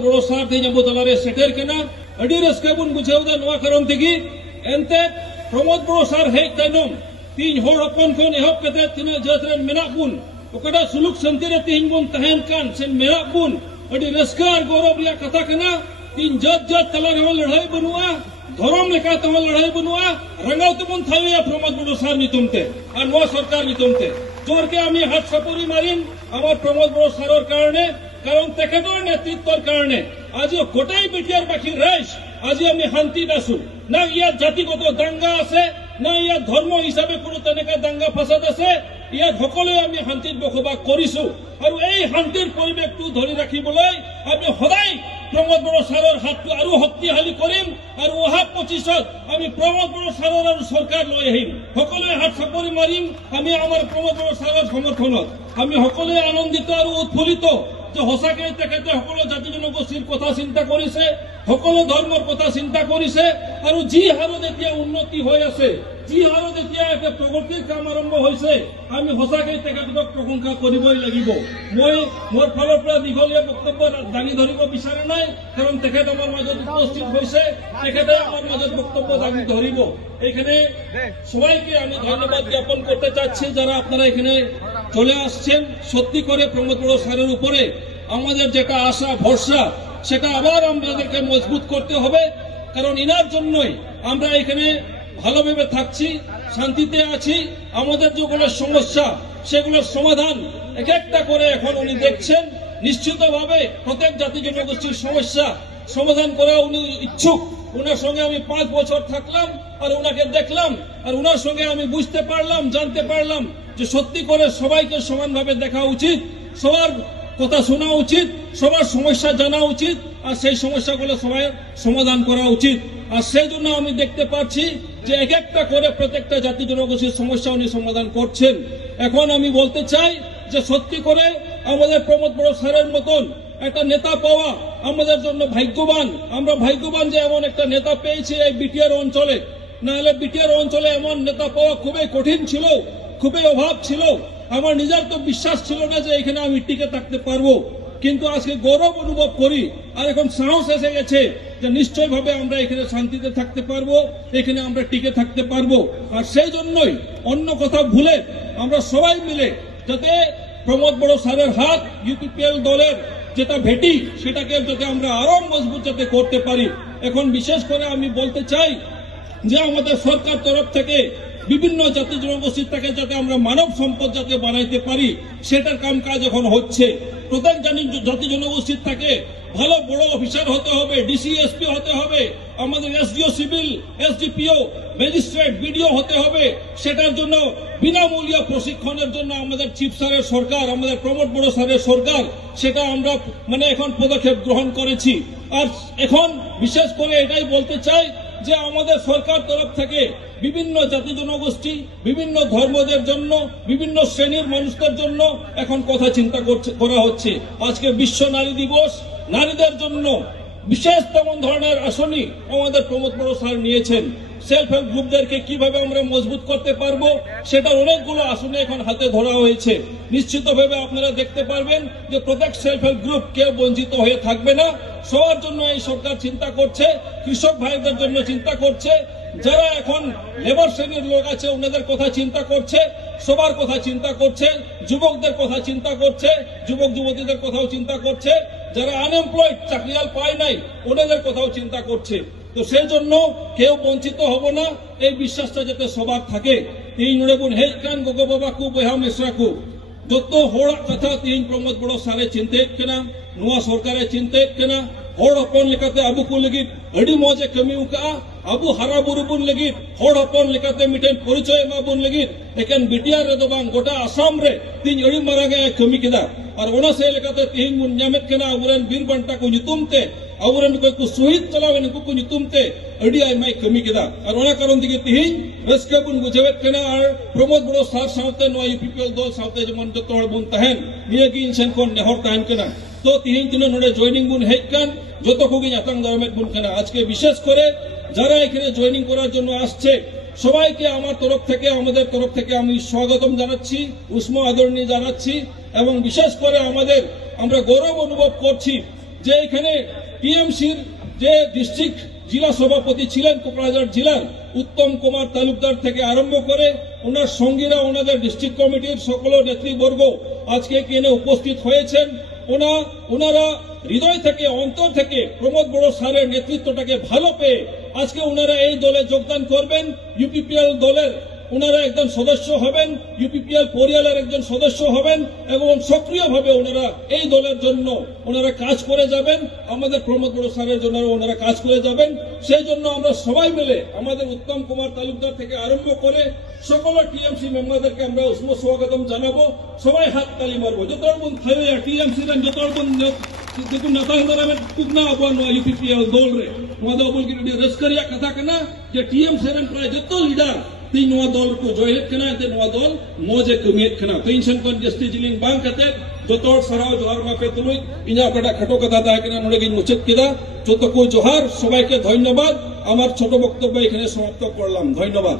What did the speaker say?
बड़ो सार थे जब तलारे सेटर के ना अड़ी रस्के बुन बुझाव दे नवा कारण तेगी एंते प्रमोद बड़ो सार है तनम तीन होड़ अपन को एहब कते तिना जसरन मेना बुन ओकड़ा सुलुक संति रे तीन बुन तहन कान सेन मेना बुन अड़ी रस्का और गौरव रिया कथा कना तीन जज तलारे हो लड़ाई बनुआ धर्म लेका तम लड़ाई बनुआ रंगाव तुमन थावे प्रमोद बड़ो सार नितुमते और नवा सरकार नितुमते जोर के आमी हाथ सपुरी मारिन आमार प्रमोद बड़ो सारर कारणे कारण तेखेतर नेतृत्वर कारणे आज गोटाई बिटियार बाकी रईस आज आमी शांतित आसो ना इया जातिगत दांगा आछे ना इया धर्म हिसाबे कोनो तेनेका दांगा फासाद आछे इया सकलोवे आमी शांतित बसबास करिছো आरु एई शांतिर परिवेशटु धरि राखिবলৈ आमी सदाय प्रमोद बड़ो सारर हातटु आरु शक्तिशाली करिम आरु अहा 25 आमी प्रमोद बड़ो सारर आरु सरकार লৈ আহিম सकलोवे हात सापरि मारिम आमी आमार प्रमोद बड़ो सारर समर्थনত आमी सकलोवे आनंदित आरु उत्फुल्लित যে হসাকে তেখেতে সকলো জাতি জনগোষ্ঠীৰ কথা চিন্তা কৰিছে সকলো ধৰ্মৰ কথা চিন্তা কৰিছে আৰু যি হাৰত এতিয়া উন্নতি হৈ আছে যি হাৰত এতিয়া এটা প্ৰগতিৰ কাম আৰম্ভ হৈছে আমি হসাকে তেখেতক প্ৰশংসা কৰিবই লাগিব মই মোৰ ফালৰ পৰা দীঘলীয়া বক্তব্য দাঙি ধৰিব বিচাৰা নাই কাৰণ তেখেত আমাৰ মাজত উপস্থিত হৈছে তেখেতে আমাৰ মাজত বক্তব্য দাঙি ধৰিব এখানে সবাইকে আমি ধন্যবাদ জ্ঞাপন করতে চাচ্ছি যারা আপনারা এখানে চলে আসছেন সত্যি করে প্রমোদ বড়ো সারের উপরে আমাদের যেটা আশা ভরসা সেটা আবার আমাদেরকে মজবুত করতে হবে কারণ ইনার জন্যই আমরা এখানে ভালোভাবে থাকছি শান্তিতে আছি আমাদের যেগুলো সমস্যা সেগুলোর সমাধান এক একটা করে এখন উনি দেখছেন নিশ্চিতভাবে প্রত্যেক জাতি জনগোষ্ঠীর সমস্যা সমাধান করা উনি ইচ্ছুক উনার সঙ্গে আমি 5 বছর থাকলাম আর উনাকে দেখলাম আর উনার সঙ্গে আমি বুঝতে পারলাম জানতে পারলাম যে সত্যি করে সবাইকে সমানভাবে দেখা উচিত সবার কথা শোনা উচিত সবার সমস্যা জানা উচিত আর সেই সমস্যাগুলো সবাই সমাধান করা উচিত আর সেই জন্য আমি দেখতে পাচ্ছি যে এক একটা করে প্রত্যেকটা জাতি জনগোষ্ঠীর সমস্যা উনি সমাধান করছেন এখন আমি বলতে চাই যে সত্যি করে আমাদের প্রমোদ বড়ো সারের মতন একটা নেতা পাওয়া আমাদের জন্য ভাগ্যবান আমরা ভাগ্যবান যে এমন একটা নেতা পেয়েছি এই বিটিআর অঞ্চলে না হলে বিটিআর অঞ্চলে এমন নেতা পাওয়া খুবই কঠিন ছিল খুবই অভাব ছিল আমার নিজের তো বিশ্বাস ছিল না যে এখানে আমি টিকে থাকতে পারবো কিন্তু আজকে গৌরব অনুভব করি আর এখন সাহস এসে গেছে যে নিশ্চয়ভাবে আমরা এখানে শান্তিতে থাকতে পারবো এখানে আমরা টিকে থাকতে পারবো আর সেই জন্যই অন্য কথা ভুলে আমরা সবাই মিলে যাতে প্রমোদ বড়ো সারের হাত ইউপিপিএল দলের যেটা ভেটি সেটাকে যাতে আমরা আরো মজবুত যাতে করতে পারি এখন বিশেষ করে আমি বলতে চাই যে আমাদের সরকার তরফ থেকে বিভিন্ন জাতি জনগোষ্ঠীকে যাতে আমরা মানব সম্পদ যাতে বানাইতে পারি সেটার কাজ এখন হচ্ছে প্রত্যেক জাতি জনগোষ্ঠীর থেকে ভালো বড় অফিসার হতে হবে ডিসিএসপি হতে হবে আমাদের SDO civil SDPO magistrate BDO হতে হবে সেটার জন্য বিনামূল্য প্রশিক্ষণের জন্য আমাদের চিফ স্যারের সরকার আমাদের প্রমোদ বড়ো স্যারের সরকার সেটা আমরা এখন পদক্ষেপ গ্রহণ করেছি আর এখন বিশেষ করে এটাই বলতে চাই যে আমাদের সরকার তরফ থেকে বিভিন্ন জাতি জনগোষ্ঠী বিভিন্ন ধর্মদের জন্য বিভিন্ন শ্রেণীর মানুষদের জন্য এখন কথা চিন্তা করা হচ্ছে আজকে বিশ্ব নারী দিবস নারীদের জন্য বিশেষ তেমন ধরনের আসনি আমাদের প্রমোদ বড়ো স্যার নিয়েছেন সেলফ হেল্প গ্রুপদেরকে কিভাবে আমরা মজবুত করতে পারবো সেটা অনেকগুলো আসনে এখন হাতে ধরা হয়েছে নিশ্চিতভাবে আপনারা দেখতে পারবেন যে প্রত্যেক সেলফ হেল্প গ্রুপ কেউ বঞ্চিত হয়ে থাকবে না সবার জন্য এই সরকার চিন্তা করছে কৃষক ভাইদের জন্য চিন্তা করছে যারা এখন লেবার শ্রেণীর লোক আছে ওনাদের কথা চিন্তা করছে সবার কথা চিন্তা করছে যুবকদের কথা চিন্তা করছে যুবক যুবতীদের কথাও চিন্তা করছে যারা আনএমপ্লয়েড চাকরিয়াল পায় নাই ওনাদের কথাও চিন্তা করছে তো সেই জন্য কেউ বঞ্চিত হব না এই বিশ্বাসটা যাতে সবার থাকে তিন নুড়েবুন হেলকান গোগো বাবাকু বহা মিশ্রাকু যত হোড় কথা তিন প্রমোদ বড়ো সারে চিন্তে কেনা নোয়া সরকারে চিন্তে কেনা होड़ हपन लेकाते अबू को लगी अड़ी मौजे कमी उका अबू हरा बुरुबुन लगी होड़ हपन लेकाते मिटेन परिचय मा बुन लगी लेकिन बिटिया रे दो बांग गोटा आसाम रे तीन अड़ी मारागे कमी किदा और ओना से लेकाते तीन मुन न्यामेत केना अबुरन बीर बंटा को नितुमते अबुरन को शहीद चलावे नको को नितुमते अड़ी आई माई कमी किदा और ओना कारण दिगे तीन रसके बुन बुझेवेत केना और प्रमोद बड़ो सार सावते नो यूपीपीएल दल सावते जमन जतो हड़ बुन तहन निया की इनसन कोन नेहर तहन केना तो तीन दिन नोडे जॉइनिंग बुन हेकान যত খুবই আতঙ্ক ধর্মের বুনখানা আজকে বিশেষ করে যারা এখানে জয়েনিং করার জন্য আসছে সবাইকে আমার তরফ থেকে আমাদের তরফ থেকে আমি স্বাগতম জানাচ্ছি উষ্ম আদরণীয় জানাচ্ছি এবং বিশেষ করে আমরা গৌরব অনুভব করছি যে এখানে টিএমসির যে ডিস্ট্রিক্ট জেলা সভাপতি ছিলেন কোকরাঝাড় জেলার উত্তম কুমার তালুকদার থেকে আরম্ভ করে ওনার সঙ্গীরা ওনাদের ডিস্ট্রিক্ট কমিটির সকল নেতৃবর্গ আজকে এখানে উপস্থিত হয়েছেন। ওনারা হৃদয় থেকে অন্তর থেকে প্রমোদ বড় স্যারের নেতৃত্বটাকে ভালো পেয়ে আজকে ওনারা এই দলে যোগদান করবেন। ইউপিপিএল দলের ওনারা একজন সদস্য হবেন, ইউপিপিএল পরিয়ালের একজন সদস্য হবেন এবং সক্রিয়ভাবে ওনারা এই দলের জন্য ওনারা কাজ করে যাবেন। আমাদের প্রমোদ বড় স্যারের জন্য ওনারা কাজ করে যাবেন। সেই জন্য আমরা সবাই মিলে আমাদের উত্তম কুমার তালুকদার থেকে আরম্ভ করে সকল টিএমসি মেম্বারদেরকে আমরা উষ্ম স্বাগতম জানাবো। সবাই হাত তালি মারবো যতর বোন থাই টিএমসি রেন যতর বোন देखो नेता हिंदरा में टुकना अपन यूपीपीएल दल रे नवा दो बोल के रस्करिया कथा कना जे टीएमसी रेन प्राय जतो लीडर ती नवा दल को जॉइन कना ते नवा दल मोजे कमेट कना टेंशन कोन जस्टी जिलिंग बांग कते जतो सराव जोहार मा पे तुलुई इना कटा खटो कथा ता कना नोडे गिन मुचित किदा जतो को जोहार सबाइके धन्यवाद। আমার ছোট বক্তব্য এখানে সমাপ্ত করলাম। ধন্যবাদ।